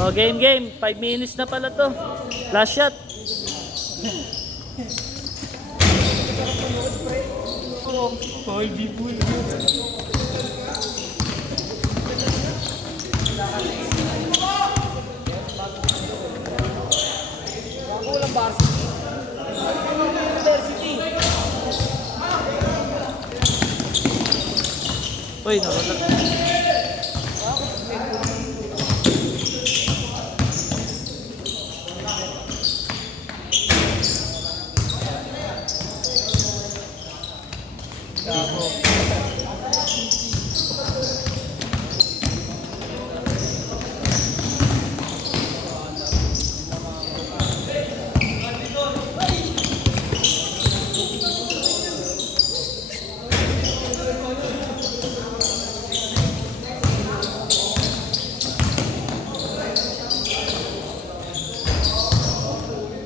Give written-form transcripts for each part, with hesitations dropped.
Oh, game. 5 minutes na pala to. Last shot. Hoy, bibul. Walang varsity. University. Uy, nawala.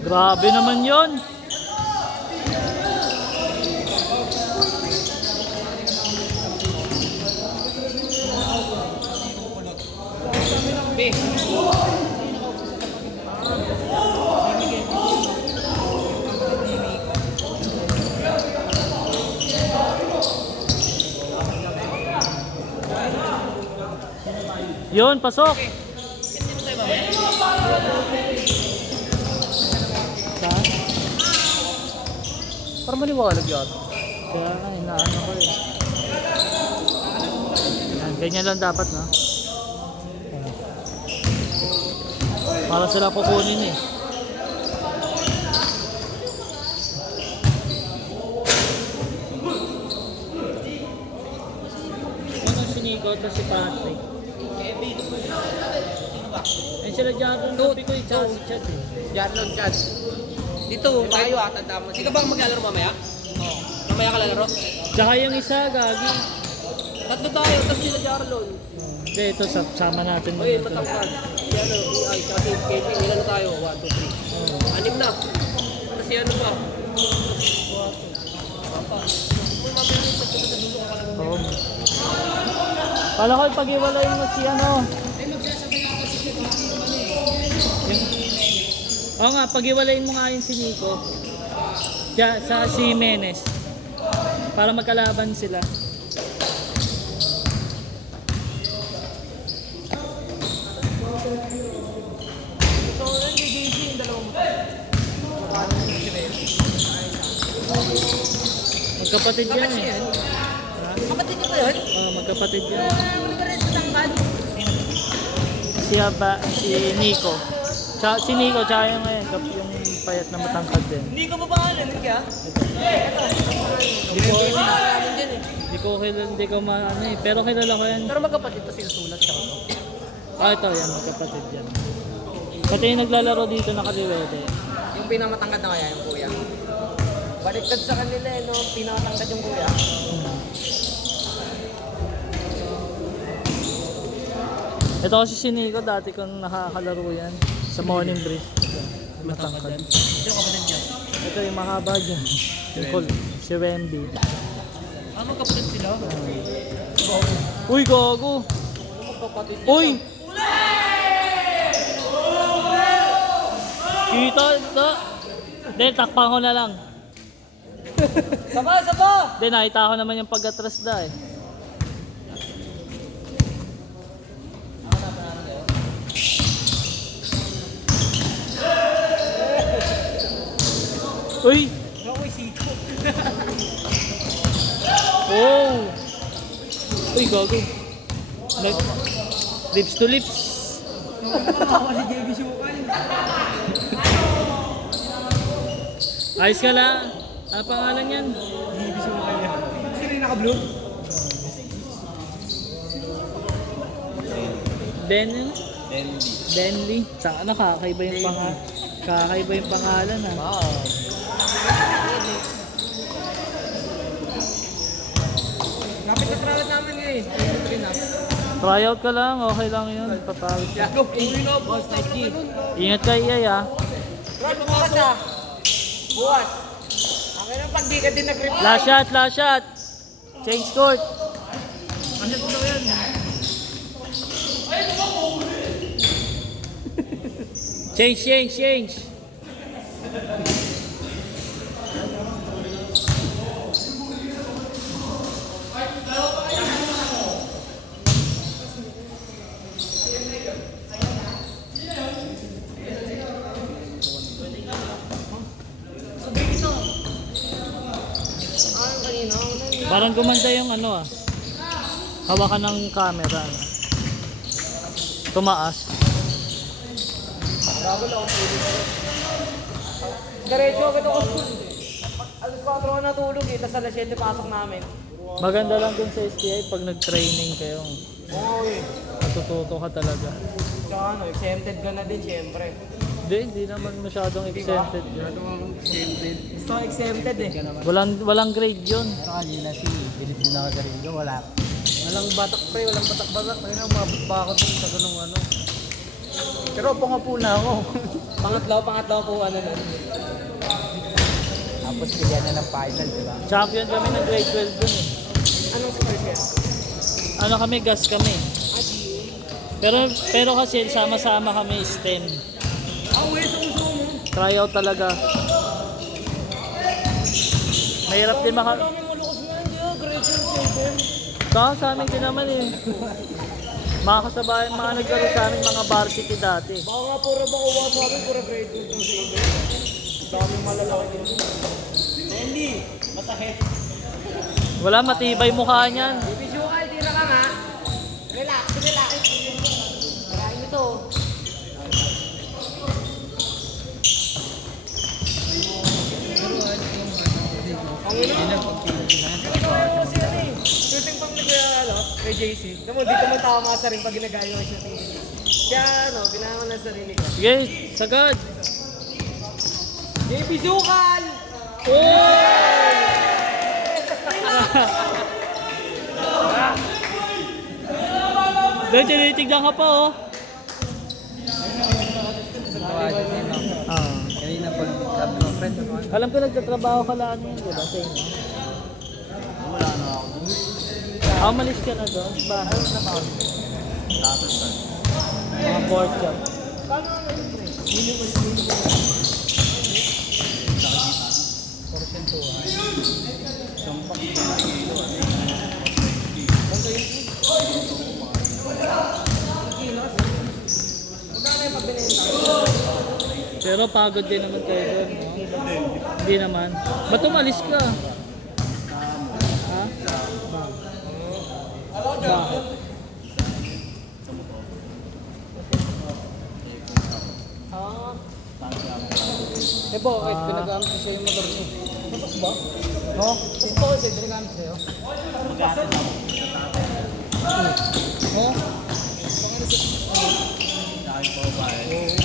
Grabe naman yon. Yun, pasok. Saan? Para maliwanag yan. Kaya nga, inaano ko eh. Yan, ganyan lang dapat, no? Para sila kukunin eh. Ano si Nico, ito si Patrick. Eh sila Jarlon, sabi ko eh, tsaka si Chad eh. Jarlon Chad. Dito, tayo tanda mo. Hindi ka ba maglalaro mamaya? Oo. Mamaya ka lalaro? Tsaka yung isa, gagi. Tatlo tayo, tapos sila Jarlon. Hindi, ito sama natin muna Uy, ito. matangkad. Si ano, ay, kasi KP, ilan na tayo? 1, 2, 3. Anim na. Tapos si ano pa? Uy, mamaya rin, pagpunta sa dulo ka pala. Oo. Kala ko pag-iwalay mo si ano. Oo nga, pag-iwalayin mo nga yun si Nico. Sa si Menes. Para magkalaban sila. So, yan, JJC, yung dalawang Magkapatid yan kapatid eh. yan. Ha? Kapatid niyo ba yun? Magkapatid yan. Pares sa tangkad. Si Nico. Si Nico, tsaka yung ngayon, yung payat na matangkad din. Hindi ko ba pangalan? Hindi ka? Hindi ko maano eh. Pero kilala ko yan. Pero magkapatid to sila sulat siya. Ito yan, magkapatid yan. Pati yung naglalaro dito nakaliwete. Yung pinamatangkad na kaya yung kuya. Baliktad sa kanila eh, no? Pinamatangkad yung kuya. Ito kasi si Nico, dati kong nakakalaro yan sa morning break. Matangkad. Yung kapatid niya. Ito yung mahaba dyan. Yung call, si Wendy. Magkapatid sila? Uy, gago! Magkapatid niya. Uy! Kita ito! Hindi, takpan ko na lang. Saba! Hindi, nakita ko naman yung pag-atras da eh. Uy! Ako siko. Oh! Uy, gago. Lips to lips. Ako si JB Shukal. Ayos ka lang. Ano pangalan yan? JB Shukal yan. Sino yung naka-blue? Denly. Saan ano, kakaiba yung pangalan ah. Wow. Kapit na trawad namin eh. Tryout ka lang, okay lang yun. Papawis. Go! Uwi na, boss. Nike. Ingat ka, Iyay ah. Rod, bukas ah. Bukas. Akin ang pag di ka din nag-reply. Last shot. Change court. Ano ko daw yan? Change. Kanina, Parang gumanda yung ano ah. Hawakan ng camera. Tumaas. bago lang ako tulog. Diretso agad ako school. Alas 4 ako natulog eh, tapos alas 7 pasok namin. Maganda lang dun sa STI pag nag-training kayo. Oo eh. Matututo ka talaga. Tsaka ano, exempted ka na din syempre. Hindi naman masyadong exempted yun. Gusto ko exempted eh. Walang grade yun. Kanina si Philip din nakagarilyo, wala. Walang batak pre, walang batak-batak. Ayun ang mabot pa ako dun sa ganung ano. Pero po na ako. Pangatlo po ano nun. Tapos bigyan na ng final, di ba? Champion kami ng grade 12 dun eh. Anong scores yan? Ano kami, gas kami. Pero kasi sama-sama kami STEM. Uwi sa uso mo. Tryout talaga. Mahirap din maka... Kami malukas nga hindi ah, grade 7. Sa amin din naman eh. Mga kasabayan, mga naglaro sa amin mga varsity dati. Baka nga puro bakuha sa akin, puro grade 2 yung sa iba. Daming malalaki din. Hindi, masakit. Wala, matibay mukha niyan. Visual, tira ka nga. Relax. Karain ito. Ang ina. Ano kasi ano eh. Shooting pang nag-ano, kay JC. Alam mo, dito man tama sa rin pag ginagaya yung shooting kay JC. Kaya ano, pinangan lang sarili ko. Sige, sagad. JP Sukal! Dahil tinitignan ka pa oh. Tawagan niya, no? Kanina pag sabi ng friend, ano? Alam ko nagtatrabaho ka lang yun, di ba? Sa inyo. Wala na ako. Umalis ka na doon. Bahay na ba? Mga pork chop. Magkano yung pagbinenta? Pero pagod din naman kayo doon. No? Hindi naman. Ba't umalis ka? Ha? Bakit? Eh bakit? Pinagamit ko sa'yo yung motor niyo. Pasok ba? No? Pasok ba kasi pinagamit sa'yo? Mag-asin ako. Oo. Dahil po ba eh?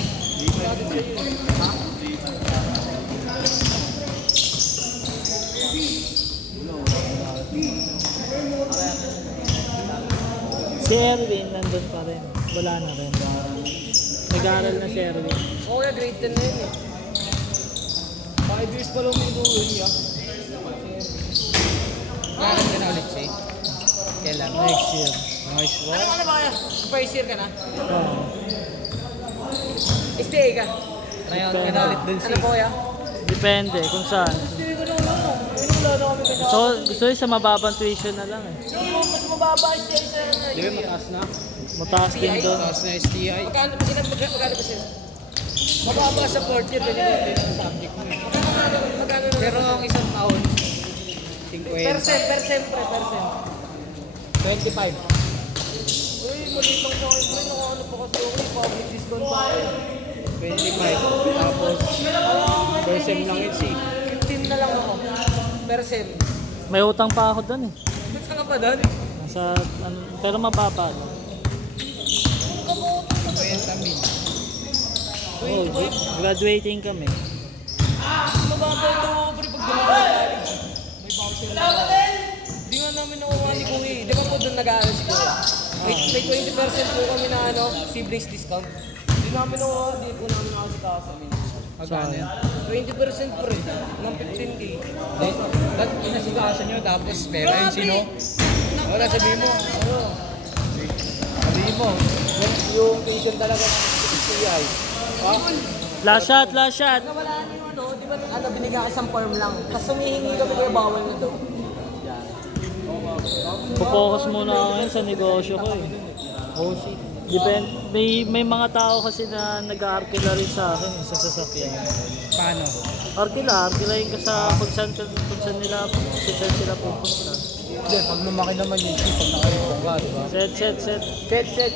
Si Erwin nandun pa rin. Wala na rin. Nag-aaral na si Erwin. Oo, kaya grade 10 na yun eh. 5 years pa lang may dulo niya. Nakakan ka na ulit siya. Kailan? Next year. Nice one. Ano ba kaya? First year ka na? Oh. Stay ka? Tryout ka na ulit dun Ano siya. po kaya? Depende kung saan. Stay ko na lang. Wala na kami kanya. Gusto sa mababang tuition na lang eh. Mas mababa stay sa Di ba mataas na? Mataas din doon. Mataas na STI. Magkano ba siya? Mababa sa 4th year. Ganyan yung subject mo. Magkano na? Pero ang isang taon, 50. Percent. 25. Uy, maliit lang sa akin. May ano pa kasi okay. Public discount pa ako. 25. Tapos, first sem lang yun si. 15 na lang ako. Percent. May utang pa ako doon eh. Ba't ka pa doon? Nasa, ano, pero mababa lang. Oh, graduating kami. Mababa ito ako pre pag dumabay college. May voucher na ako. Hindi nga namin nakuha ni Kuya. Di ba po doon nag-aaral si Kuya? May 20% po kami na ano, siblings discount. Hindi namin nakuha, hindi po namin nakasikaso. Magkano yan? 20% pre, ng 15K. Ba't inasikaso nyo tapos pera yun sino? Wala, sabihin mo. Ano? Sabihin mo. Yung tuition talaga ng STI. Last shot, last shot. Nawala na yung ano, di ba nung ano, binigyan ka isang form lang. Tapos humihingi kami kaya bawal na daw. Pupokus muna ako ngayon sa negosyo ko eh. Oh, shit. May mga tao kasi na nag-aarkila rin sa akin sa sasakyan. Paano? Arkilahin ka sa kung saan sila pupunta. Hindi, pag lumaki naman yung isip, pag nakayong ka, di ba? Set. Set.